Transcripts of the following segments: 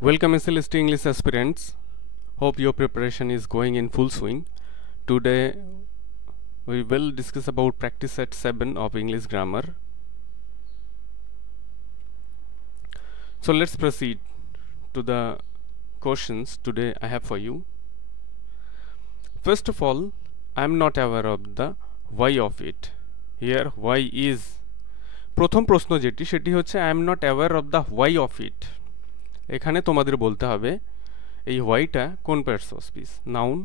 Welcome SLST English aspirants. Hope your preparation is going in full swing. Today we will discuss about practice set 7 of English grammar. So let's proceed to the questions today I have for you. First of all, I am not aware of the why of it. Here why is প্রথম প্রশ্ন যেটি সেটি হচ্ছে I am not aware of the why of it. এখানে তোমাদের বলতে হবে এই হোয়াইটা কোন parts of speech, noun,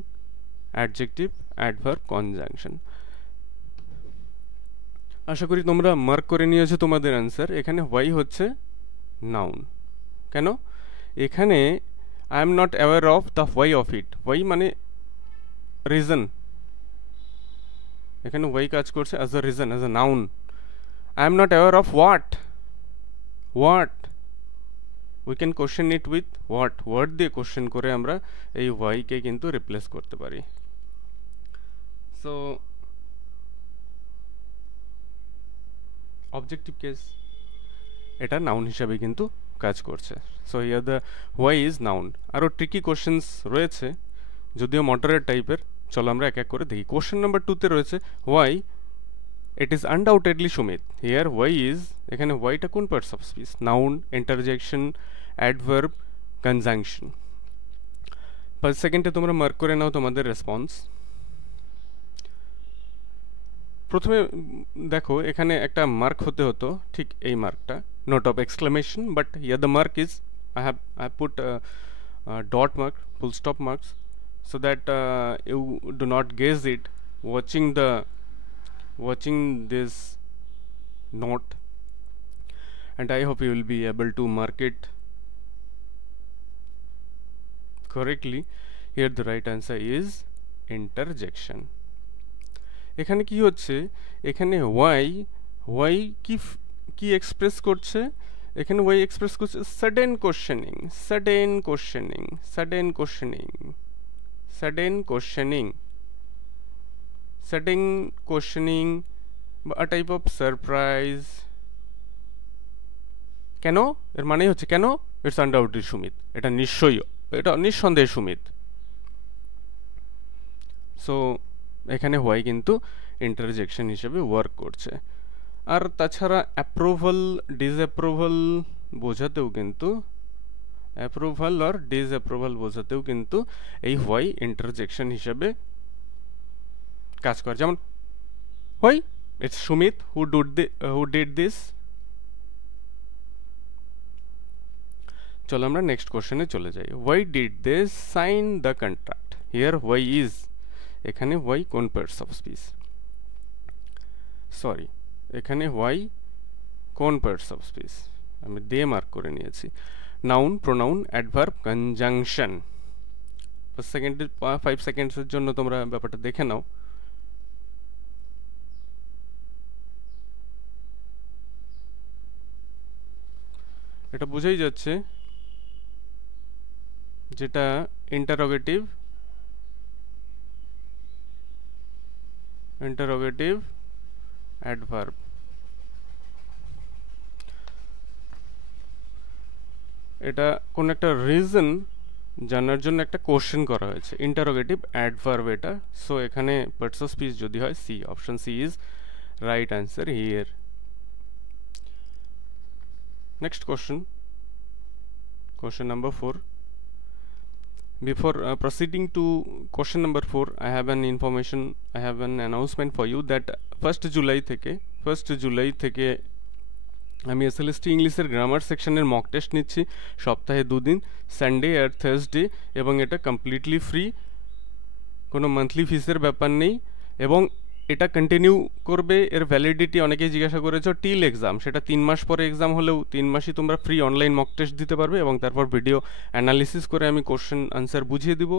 adjective, adverb, conjunction. আশা করি তোমরা মার্ক করে নিয়েছো তোমাদের অ্যান্সার। এখানে হোয়াই হচ্ছে নাউন। কেন? এখানে I am not aware of the why of it. Why মানে রিজন। এখানে হোয়াই কাজ করছে as a reason, as a noun. I am not aware of what. We can question it with what. Word দিয়ে question করে আমরা এই হোয়াইকে কিন্তু রিপ্লেস করতে পারি। সো অবজেক্টিভ কেস এটা নাউন হিসাবে কিন্তু কাজ করছে। So here the why is noun. আরও ট্রিকি কোশ্চেন্স রয়েছে, যদিও মডারেট টাইপের। চলো আমরা এক এক করে দেখি। কোশ্চেন নাম্বার 2তে রয়েছে why it is undoubtedly Sumit. Here why is, এখানে হোয়াইটা কোন parts of speech? Noun, interjection, adverb, conjunction. সেকেন্ডে তোমরা মার্ক করে নাও তোমাদের রেসপন্স। প্রথমে দেখো এখানে একটা মার্ক হতে হতো, ঠিক এই মার্কটা, note of exclamation, but here the mark is I put dot mark, full stop marks, so that you do not guess it watching this note, and I hope you will be able to mark it correctly. Here the right answer is interjection. এখানে কি হচ্ছে? এখানে Y কি express করছে? এখানে Y express করছে sudden questioning বা a type of surprise. কেন? এর মানে হচ্ছে কেন? It's undoubtedly Sumit. এটা নিঃসন্দেহে সুমিত। সো এখানে হোয়াই কিন্তু ইন্টারজেকশন হিসেবে ওয়ার্ক করছে। আর তাছাড়া অ্যাপ্রুভাল ডিসঅ্যাপ্রুভাল বোঝাতেও কিন্তু এই হোয়াই ইন্টারজেকশন হিসেবে কাজ করে। যেমন why it's Sumit who did this. চলো আমরা নেক্সট কোশ্চেনে চলে যাই। Why did they sign the contract? Here why is, এখানে হোয়াই কোন পার্টস অফ স্পিচ? সরি, এখানে হোয়াই কোন পার্টস অফ স্পিচ? আমি দিয়ে মার্ক করে নিয়েছি। Noun, pronoun, adverb, conjunction. 5 সেকেন্ডসের জন্য তোমরা ব্যাপারটা দেখে নাও। এটা বোঝাই যাচ্ছে যেটা ইন্টারোগেটিভ অ্যাডভার্ব। এটা কোন একটা রিজন জানার জন্য একটা কোশ্চেন করা হয়েছে, ইন্টারোগেটিভ অ্যাডভার্ব এটা। সো এখানে পার্টস অফ স্পিচ যদি হয় C, option C is right answer here. Next question number 4. Before proceeding to question number 4, I have an announcement for you that 1st July থেকে আমি এসএলএসটি ইংলিশের grammar সেকশনের mock test নিচ্ছি সপ্তাহে 2 দিন, সানডে আর Thursday, এবং এটা কমপ্লিটলি ফ্রি, কোনো মান্থলি ফিসের ব্যাপার নেই, এবং এটা কন্টিনিউ করবে। এর ভ্যালিডিটি অনেকেই জিজ্ঞাসা করেছো টিল এক্সাম, সেটা 3 মাস পরে এক্সাম হলেও 3 মাসই তোমরা ফ্রি অনলাইন মক টেস্ট দিতে পারবে, এবং তারপর ভিডিও অ্যানালিসিস করে আমি কোশ্চেন আনসার বুঝিয়ে দিব।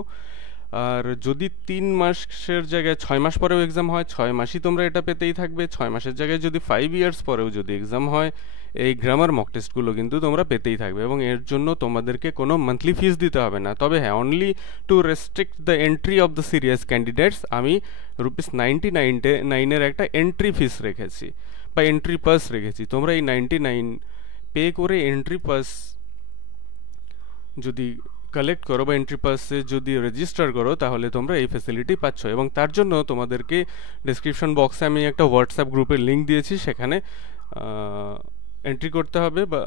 আর যদি 3 মাসের জায়গায় 6 মাস পরেও এক্সাম হয়, 6 মাসই তোমরা এটা পেতেই থাকবে। 6 মাসের জায়গায় যদি 5 ইয়ার্স পরেও যদি এক্সাম হয়, এই গ্রামার মক টেস্টগুলো কিন্তু তোমরা পেতেই থাকবে, এবং এর জন্য তোমাদেরকে কোনো মান্থলি ফিস দিতে হবে না। তবে হ্যাঁ, only to restrict the entry of the serious candidates আমি ₹99 একটা এন্ট্রি ফিস রেখেছি বা এন্ট্রি পাস রেখেছি। তোমরা এই 99 পে করে এন্ট্রি পাস যদি কালেক্ট করো বা এন্ট্রি পাসে যদি রেজিস্টার করো তাহলে তোমরা এই ফ্যাসিলিটি পাচ্ছ, এবং তার জন্য তোমাদেরকে ডেসক্রিপশন বক্সে আমি একটা হোয়াটসঅ্যাপ গ্রুপের লিঙ্ক দিয়েছি, সেখানে এন্ট্রি করতে হবে বা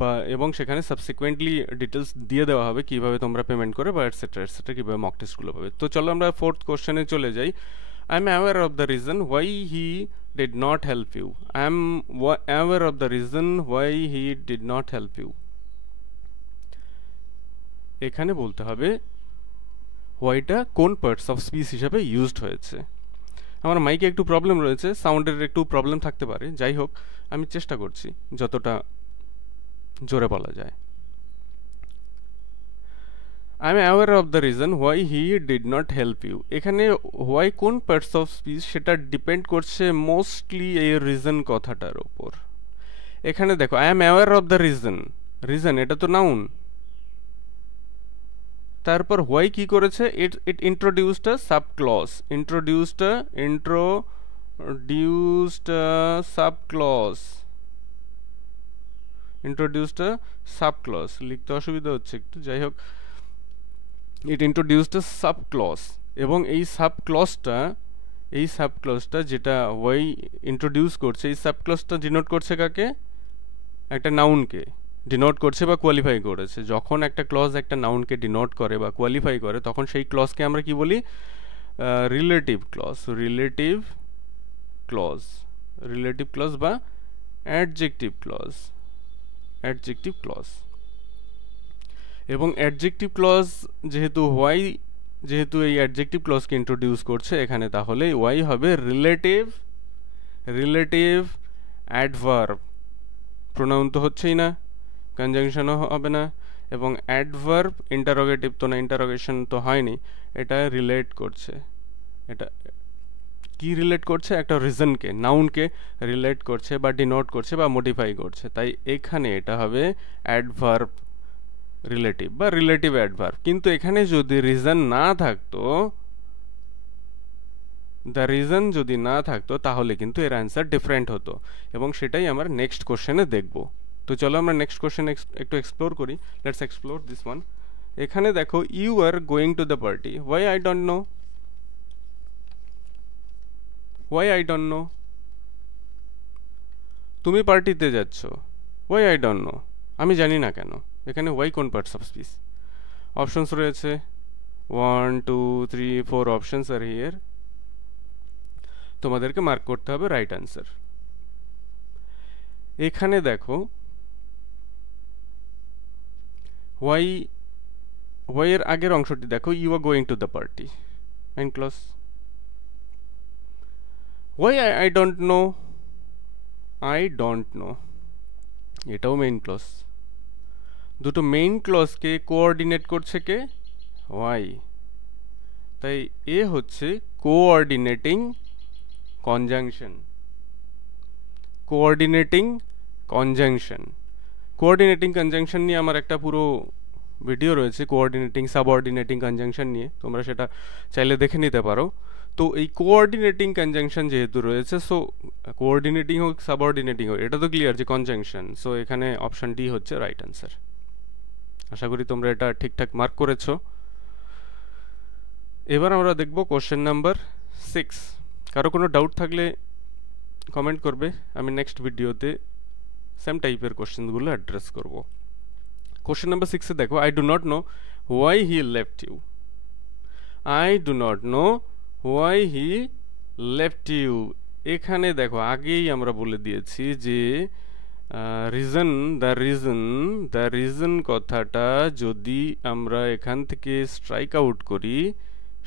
বা এবং সেখানে সাবসিকুয়েন্টলি ডিটেলস দিয়ে দেওয়া হবে কীভাবে তোমরা পেমেন্ট করে বা এটসেট্রা কীভাবে মক টেস্টগুলো পাবে। তো চলো আমরা ফোর্থ কোশ্চেনে চলে যাই। I am aware of the reason why he did not help you. I am aware of the reason why he did not help you. এখানে বলতে হবে হোয়াইটা কোন পার্টস অফ স্পিচ হিসাবে ইউজড হয়েছে। আমার মাইকে একটু প্রবলেম রয়েছে, সাউন্ডের একটু প্রবলেম থাকতে পারে, যাই হোক আমি চেষ্টা করছি যতটা জোরে বলা যায়। I am aware of the reason why he did not help you. এখানে হোয়াই কোন পার্টস অফ স্পিচ সেটা ডিপেন্ড করছে মোস্টলি এই রিজন কথাটার ওপর। এখানে দেখো I am aware of the reason, reason এটা তো নাউন, তারপর হোয়াই কি করেছে, it introduced a sub clause, introduced sub clause, introduced a sub clause, লিখতে অসুবিধা হচ্ছে একটু, যাই হোক it introduced a sub clause, এবং এই সাব ক্লজটা যেটা ওয়াই ইন্ট্রোডিউস করছে, এই সাব ক্লজটা ডিনোট করছে কাকে, একটা নাউনকে ডিনোট করছে বা কোয়ালিফাই করেছে। যখন একটা ক্লজ একটা নাউনকে ডিনোট করে বা কোয়ালিফাই করে তখন সেই ক্লজকে আমরা কি বলি, relative clause, relative clause, relative clause বা অ্যাডজেক্টিভ ক্লজ, অ্যাডজেক্টিভ ক্লজ। এবং অ্যাডজেক্টিভ ক্লজ যেহেতু হোয়াই, যেহেতু এই অ্যাডজেক্টিভ ক্লজকে ইন্ট্রোডিউস করছে এখানে, তাহলে ওয়াই হবে রিলেটিভ অ্যাডভার্ব, প্রোনাউন তো হচ্ছেই না, কনজাংশনও হবে না, এবং অ্যাডভার্ব ইন্টারোগেটিভ তো না, ইন্টারোগেশন তো হয়নি, এটা রিলেট করছে, এটা কি রিলেট করছে, একটা রিজনকে, নাউনকে রিলেট করছে বা ডিনোট করছে বা মডিফাই করছে, তাই এখানে এটা হবে অ্যাডভার্ব রিলেটিভ বা রিলেটিভ অ্যাডভার্ব। কিন্তু এখানে যদি রিজন না থাকতো, দ্য রিজন যদি না থাকতো তাহলে কিন্তু এর অ্যান্সার ডিফারেন্ট হতো, এবং সেটাই আমরা নেক্সট কোশ্চেনে দেখব। তো চলো আমরা নেক্সট কোশ্চেন একটু এক্সপ্লোর করি। Let's explore this one. এখানে দেখো you are going to the party, why I don't know, why I don't know, তুমি পার্টিতে যাচ্ছ, হোয়াই আই ডোন্ট নো, আমি জানি না কেন। এখানে হোয়াই কোন পার্টস অফ স্পিচ, অপশনস রয়েছে 1 2 3 4 অপশনস আর হিয়ার, তোমাদেরকে মার্ক করতে হবে রাইট অ্যান্সার। এখানে দেখো হোয়াই, হোয়াই এর আগের অংশটি দেখো, you are going to the party, main clause. Why I don't know, I don't know, এটাও মেইন ক্লজ। দুটো মেইন ক্লজকে কোঅর্ডিনেট করছে কে, হোয়াই, তাই এ হচ্ছে coordinating conjunction, coordinating conjunction. Coordinating conjunction নিয়ে আমার একটা পুরো ভিডিও রয়েছে, কোঅর্ডিনেটিং সাবঅর্ডিনেটিং কনজাংশন নিয়ে, তোমরা সেটা চাইলে দেখে নিতে পারো। তো এই কোঅর্ডিনেটিং কনজাংশন যেহেতু রয়েছে, সো কোঅর্ডিনেটিং হোক সাবঅর্ডিনেটিং হোক, এটা তো ক্লিয়ার যে কনজাংশন, সো এখানে অপশন ডি হচ্ছে রাইট অ্যান্সার। আশা করি তোমরা এটা ঠিকঠাক মার্ক করেছো। এবার আমরা দেখব কোশ্চেন নাম্বার 6। কারো কোনো ডাউট থাকলে কমেন্ট করবে, আমি নেক্সট ভিডিওতে সেম টাইপের কোশ্চেনগুলো অ্যাড্রেস করব। কোশ্চেন নাম্বার 6-এ দেখো, I do not know why he left you, I do not know why he left you. এখানে দেখো আগেই আমরা বলে দিয়েছি যে দ্য রিজন কথাটা যদি আমরা এখান থেকে স্ট্রাইক আউট করি,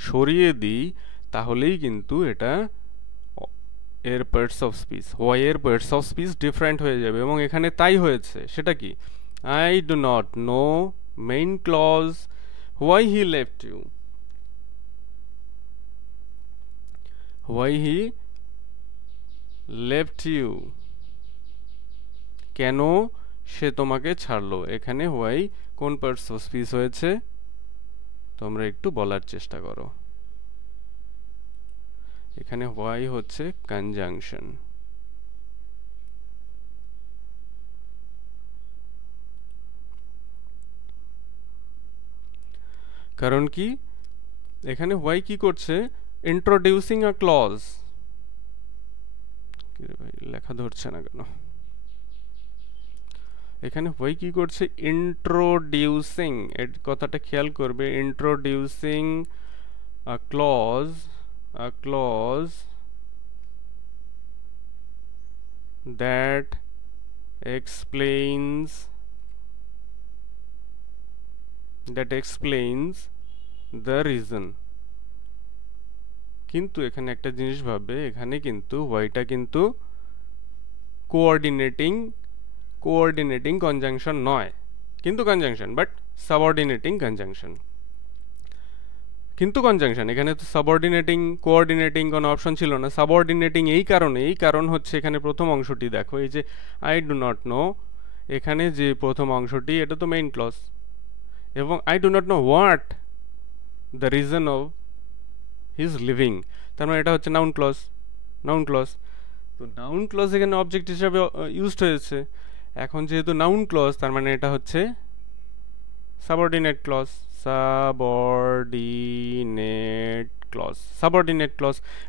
সরিয়ে দিই, তাহলেই কিন্তু এটা এর পার্টস অফ স্পিচ, হোয়াই এর পার্টস অফ স্পিচ ডিফারেন্ট হয়ে যাবে, এবং এখানে তাই হয়েছে। সেটা কি, I do not know main clause, why he left you, why he left you, কেন সে তোমাকে ছাড়লো। এখানে হোয়াই কোন পার্টস অফ স্পিচ হয়েছে তোমরা একটু বলার চেষ্টা করো। এখানে হোয়াই হচ্ছে কনজাংশন। কারণ কি এখানে হোয়াই কি করছে, ইন্ট্রোডিউসিং আ ক্লজ। ভাই লেখা ধরছে না কেন? এখানে হোয়াই কি করছে, ইন্ট্রোডিউসিং, এর কথাটা খেয়াল করবে, introducing a clause that explains the reason। কিন্তু এখানে একটা জিনিস ভাববে, এখানে কিন্তু হোয়াইটা কিন্তু কোঅর্ডিনেটিং কনজাংশন নয়, কিন্তু কনজাংশন, বাট সাবঅর্ডিনেটিং কনজাংশন। কিন্তু কনজাংশন, এখানে তো সাবঅর্ডিনেটিং কোঅর্ডিনেটিং কোনো অপশন ছিল না। সাবঅর্ডিনেটিং এই কারণ হচ্ছে এখানে প্রথম অংশটি দেখো, এই যে আই ডু নট নো, এখানে যে প্রথম অংশটি এটা তো মেইন ক্লজ, এবং I do not know what the reason of his living, তার মানে এটা হচ্ছে নাউন ক্লজ। তো নাউন ক্লজ এখানে অবজেক্ট হিসাবে ইউজড হয়েছে। এখন যেহেতু নাউন ক্লজ, তার মানে এটা হচ্ছে সাবঅর্ডিনেট ক্লজ।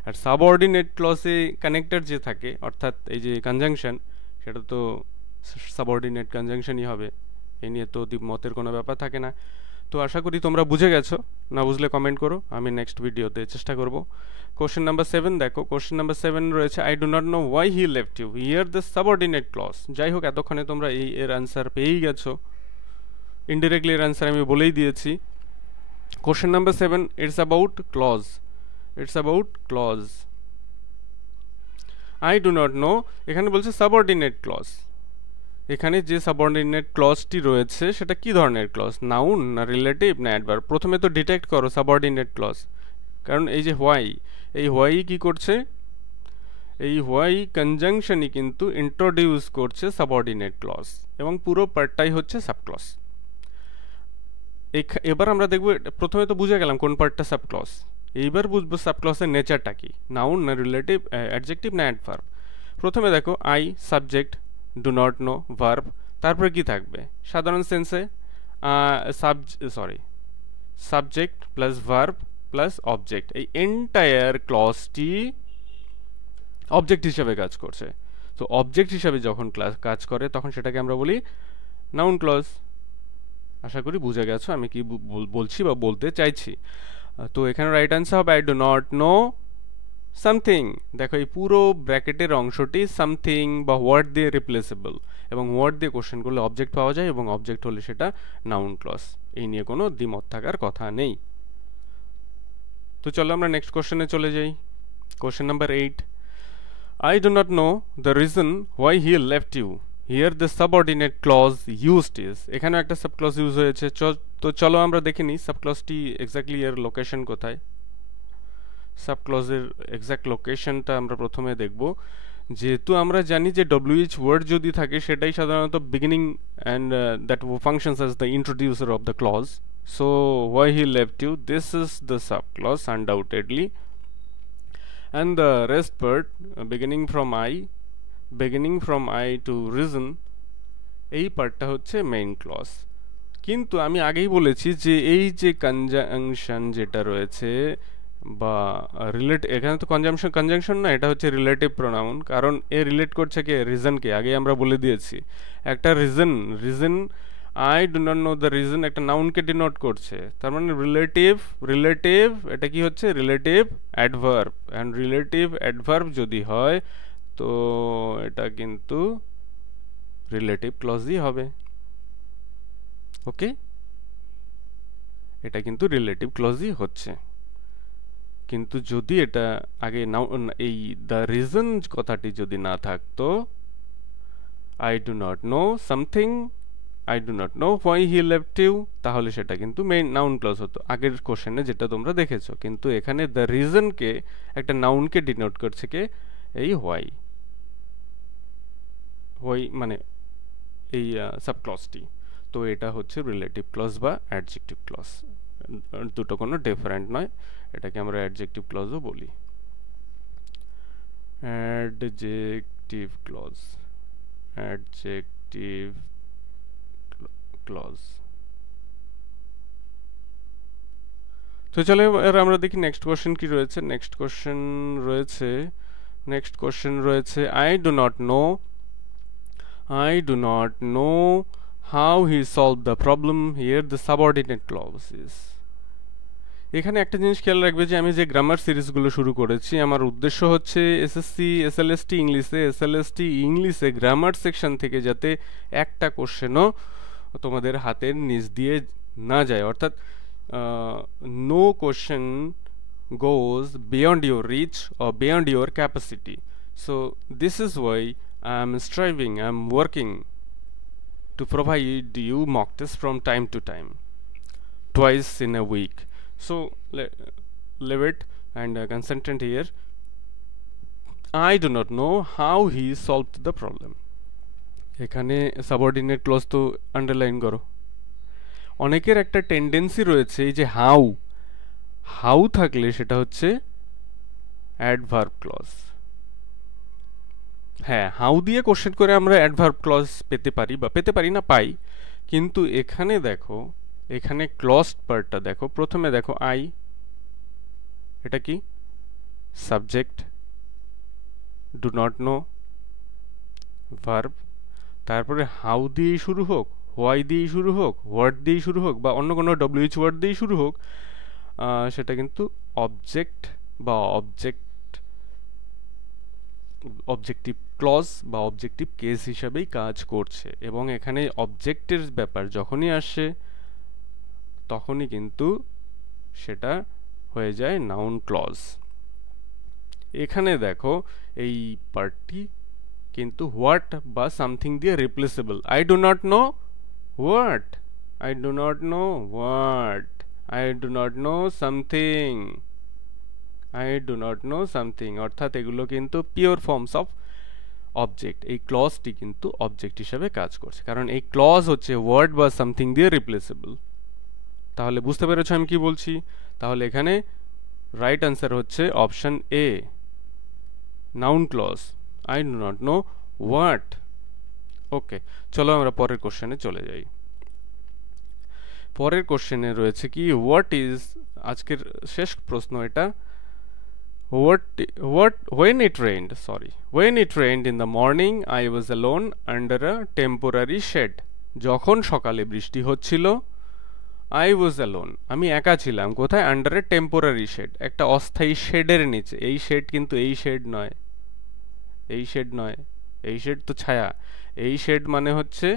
আর সাবঅর্ডিনেট ক্লজে কানেক্টর যে থাকে, অর্থাৎ এই যে কনজাংশন, সেটা তো সাবঅর্ডিনেট কনজাংশনই হবে, এই নিয়ে তো মতের কোনো ব্যাপার থাকে না। তো আশা করি তোমরা বুঝে গেছো, না বুঝলে কমেন্ট করো, আমি নেক্সট ভিডিওতে চেষ্টা করব। কোশ্চেন নাম্বার 7 দেখো, কোশ্চেন নাম্বার 7 রয়েছে I do not know why he left you, here the subordinate clause. যাই হোক, এতক্ষণে তোমরা এর আনসার পেয়েই গেছো, ইনডিরেক্টলি এর আনসার আমি বলেই দিয়েছি। Question number 7, it's about clause. I do not know, এখানে বলছে সাবঅর্ডিনেট ক্লজ। এখানে যে সাবঅর্ডিনেট ক্লজটি রয়েছে সেটা কি ধরনের ক্লজ, নাউন না রিলেটিভ না অ্যাডভার্ব? প্রথমে তো ডিটেক্ট করো সাবঅর্ডিনেট ক্লজ, কারণ এই যে হোয়াই কি করছে, এই হোয়াই কনজাংশনই কিন্তু ইন্ট্রোডিউস করছে সাবঅর্ডিনেট ক্লজ, এবং পুরো পার্টটাই হচ্ছে সাবক্লজ। এবার আমরা দেখবো, প্রথমে তো বুঝে গেলাম কোন পার্টটা সাবক্লজ, এইবার বুঝবো সাবক্লজের নেচারটা কি, নাউন না রিলেটিভ, অ্যাডজেক্টিভ না অ্যাডভার্ব। প্রথমে দেখো I subject, do not know verb, তারপরে কি থাকবে সাধারণ sense, subject plus verb plus object, এই এন্টায়ার ক্লজটি অবজেক্ট হিসাবে কাজ করছে। তো অবজেক্ট হিসাবে যখন কাজ করে তখন সেটাকে আমরা বলি নাউন ক্লজ। আশা করি বুঝে গেছো আমি কি বলছি বা বলতে চাইছি। তো এখানে রাইট আনসার হবে I do not know something. দেখো এই পুরো ব্র্যাকেটের অংশটি সামথিং বা হোয়াট দিয়ে রিপ্লেসেবল, এবং হোয়াট দিয়ে কোশ্চেন করলে অবজেক্ট পাওয়া যায়, এবং অবজেক্ট হলে সেটা নাউন ক্লজ, এই নিয়ে কোনো দ্বিমত থাকার কথা নেই। তো চলো আমরা নেক্সট কোশ্চেনে চলে যাই। Question number 8, I do not know the reason why he left you. Here the subordinate clause used is. এখানে একটা সাবক্লজ ইউজ হয়েছে। তো চলো আমরা দেখে নিই সাবক্লজটি এক্স্যাক্টলি এর লোকেশন কোথায়। সাবক্লজের এক্স্যাক্ট লোকেশনটা আমরা প্রথমে দেখব। যেহেতু আমরা জানি যে WH ওয়ার্ড যদি থাকে সেটাই সাধারণত beginning and that functions as the introducer of the clause. So why he left you, this is the subclause undoubtedly. And the rest part, beginning from I to reason, এই পার্টটা হচ্ছে main clause. কিন্তু আমি আগেই বলেছি যে এই যে কনজাংশন যেটা রয়েছে বা এখানে তো কনজাংশন না, এটা হচ্ছে রিলেটিভ প্রোনাউন, কারণ এ রিলেট করছে কে, রিজনকে। আগে আমরা বলে দিয়েছি একটা reason I do not know the reason একটা নাউনকে ডিনোট করছে, তার মানে রিলেটিভ এটা কি হচ্ছে, relative adverb, and relative adverb যদি হয় তো এটা কিন্তু রিলেটিভ ক্লজই হবে। ওকে, এটা কিন্তু রিলেটিভ ক্লজই হচ্ছে। কিন্তু যদি এটা আগে এই দ্য রিজন কথাটি যদি না থাকতো, I do not know something, I do not know why he left you, তাহলে সেটা কিন্তু মেইন নাউন ক্লজ হতো আগের কোশ্চেনে যেটা তোমরা দেখেছো। কিন্তু এখানে দ্য রিজনকে একটা নাউনকে ডিনোট করছে কে, এই হোয়াই মানে এই সাবক্লজটি। তো এটা হচ্ছে রিলেটিভ ক্লজ বা অ্যাডজেক্টিভ ক্লজ, দুটো কোনো ডিফারেন্ট নয়, এটাকে আমরা অ্যাডজেক্টিভ ক্লজও বলি। অ্যাডজেক্টিভ ক্লজ তো চলো এবার আমরা দেখি নেক্সট কোশ্চেন কি রয়েছে। নেক্সট কোশ্চেন রয়েছে I do not know how he solved the problem. Here the subordinate clause is. এখানে একটা জিনিস খেয়াল রাখবে যে আমি যে গ্রামার সিরিজগুলো শুরু করেছি আমার উদ্দেশ্য হচ্ছে এসএলএসটি ইংলিশে গ্রামার সেকশন থেকে যাতে একটা কোশ্চেনও তোমাদের হাতের নিচ দিয়ে না যায়, অর্থাৎ no question goes beyond your reach or beyond your capacity. So this is why I'm working to provide you mock tests from time to time, twice in a week. So leave it and concentrate here. I do not know how he solved the problem. এখানে subordinate clause তো underline করো। অনেকের একটা tendency রয়েছে এই যে how থাকলে সেটা হচ্ছে অ্যাডভার্ব ক্লজ। হ্যাঁ, হাউ দিয়ে কোশ্চেন করে আমরা অ্যাডভার্ব ক্লজ পেতে পারি না, পাই। কিন্তু এখানে দেখো, এখানে ক্লজ পার্টটা দেখো। প্রথমে দেখো আই, এটা কি subject, do not know verb, তারপরে হাউ দিয়েই শুরু হোক, হোয়াই দিয়েই শুরু হোক, ওয়ার্ড দিয়েই শুরু হোক, বা অন্য কোনো ডব্লিউএইচ ওয়ার্ড দিয়েই শুরু হোক, সেটা কিন্তু অবজেক্ট বা অবজেক্টিভ ক্লজ বা অবজেক্টিভ কেস হিসাবেই কাজ করছে। এবং এখানে অবজেক্টের ব্যাপার যখনই আসে তখনই কিন্তু সেটা হয়ে যায় নাউন ক্লজ। এখানে দেখো এই পার্টটি কিন্তু হোয়াট বা সামথিং দিয়ে replaceable. I do not know what, I do not know what, I do not know something, I do not know something, অর্থাৎ এগুলো কিন্তু পিওর ফর্মস অফ অবজেক্ট। এই ক্লজটি কিন্তু অবজেক্ট হিসাবে কাজ করছে, কারণ এই ক্লজ হচ্ছে ওয়ার্ড বা সামথিং দিয়ে রিপ্লেসেবল। তাহলে বুঝতে পেরেছো আমি কি বলছি? তাহলে এখানে রাইট আনসার হচ্ছে option A, noun clause, I do not know what. Okay, চলো আমরা পরের কোশ্চেনে চলে যাই। পরের কোশ্চেনে রয়েছে কি, হোয়াট ইজ, আজকের শেষ প্রশ্ন এটা। When it rained in the morning, I was alone under a temporary shed. যখন সকালে বৃষ্টি হচ্ছিল, I was alone, আমি একা ছিলাম কোথায়? আন্ডার এ টেম্পোরারি শেড, একটা অস্থায়ী শেডের নিচে। এই শেড কিন্তু এই শেড নয়, এই শেড তো ছায়া। এই শেড মানে হচ্ছে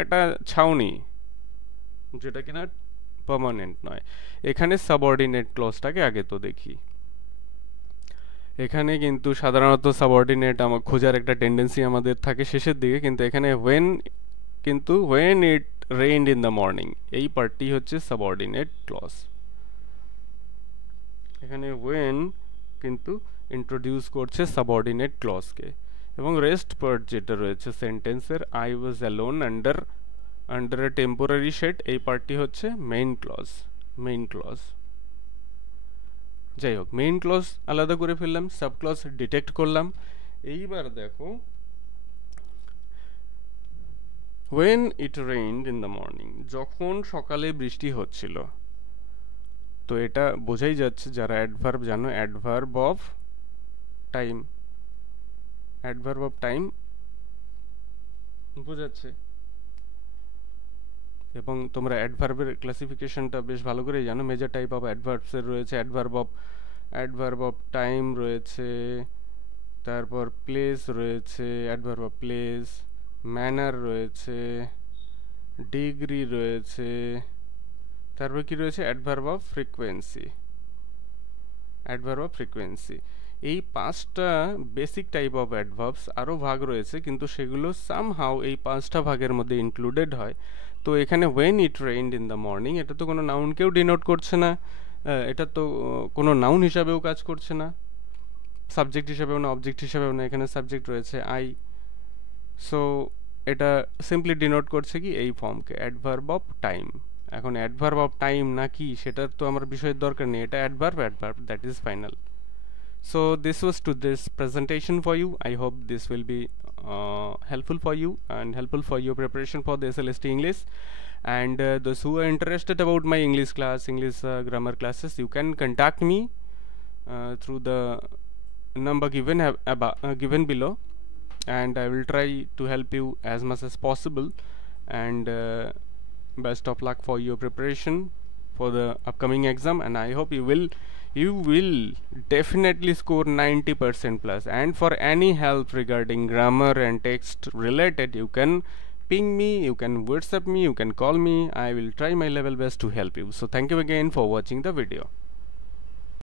একটা ছাউনি, যেটা কিনা পার্মানেন্ট নয়। এখানে সাবঅর্ডিনেট ক্লজটাকে আগে তো দেখি। এখানে কিন্তু সাধারণত সাবঅর্ডিনেট আমার খোঁজার একটা টেন্ডেন্সি আমাদের থাকে শেষের দিকে, কিন্তু এখানে when it rained in the morning, এই পার্টটি হচ্ছে সাবঅর্ডিনেট ক্লজ। এখানে when কিন্তু ইন্ট্রোডিউস করছে সাবঅর্ডিনেট ক্লজকে, এবং রেস্ট পার্ট যেটা রয়েছে সেন্টেন্সের, I was alone under a temporary shade, এই পার্টটি হচ্ছে মেইন ক্লজ। যাই হোক, মেইন ক্লজ আলাদা করে ফেললাম, সাব ক্লজ ডিটেক্ট করলাম। এইবার দেখো, when it rained in the morning, যখন সকালে বৃষ্টি হচ্ছিল, তো এটা বোঝাই যাচ্ছে যারা অ্যাডভার্ব জানো, অ্যাডভার্ব অফ টাইম বোঝাচ্ছে। এবং তোমরা অ্যাডভার্বের ক্লাসিফিকেশনটা বেশ ভালো করেই জানো। মেজর টাইপ অফ অ্যাডভার্বসের রয়েছে অ্যাডভার্ব অফ টাইম রয়েছে, তারপর প্লেস রয়েছে, অ্যাডভার্ব অফ প্লেস, ম্যানার রয়েছে, ডিগ্রি রয়েছে, তারপর কি রয়েছে, অ্যাডভার্ব অফ ফ্রিকোয়েন্সি। এই পাঁচটা বেসিক টাইপ অফ অ্যাডভার্বস, আরও ভাগ রয়েছে কিন্তু সেগুলো সামহাউ এই পাঁচটা ভাগের মধ্যে ইনক্লুডেড হয়। তো এখানে when it rained in the morning, এটা তো কোনো নাউনকেও ডিনোট করছে না, এটা তো কোনো নাউন হিসাবেও কাজ করছে না, সাবজেক্ট হিসাবেও না, অবজেক্ট হিসাবেও না। এখানে সাবজেক্ট রয়েছে আই, সো এটা সিম্পলি ডিনোট করছে কি এই ফর্মকে, অ্যাডভার্ব অফ টাইম। এখন অ্যাডভার্ব অফ টাইম না কি সেটার তো আমার বিষয়ের দরকার নেই, এটা adverb, that is final. So this was to this presentation for you. I hope this will be helpful for you and helpful for your preparation for the SLST English. And those who are interested about my English class, English grammar classes, you can contact me through the number given below, and I will try to help you as much as possible. And best of luck for your preparation for the upcoming exam, and I hope you will definitely score 90% plus. And for any help regarding grammar and text related, you can ping me, you can WhatsApp me, you can call me. I will try my level best to help you. So thank you again for watching the video.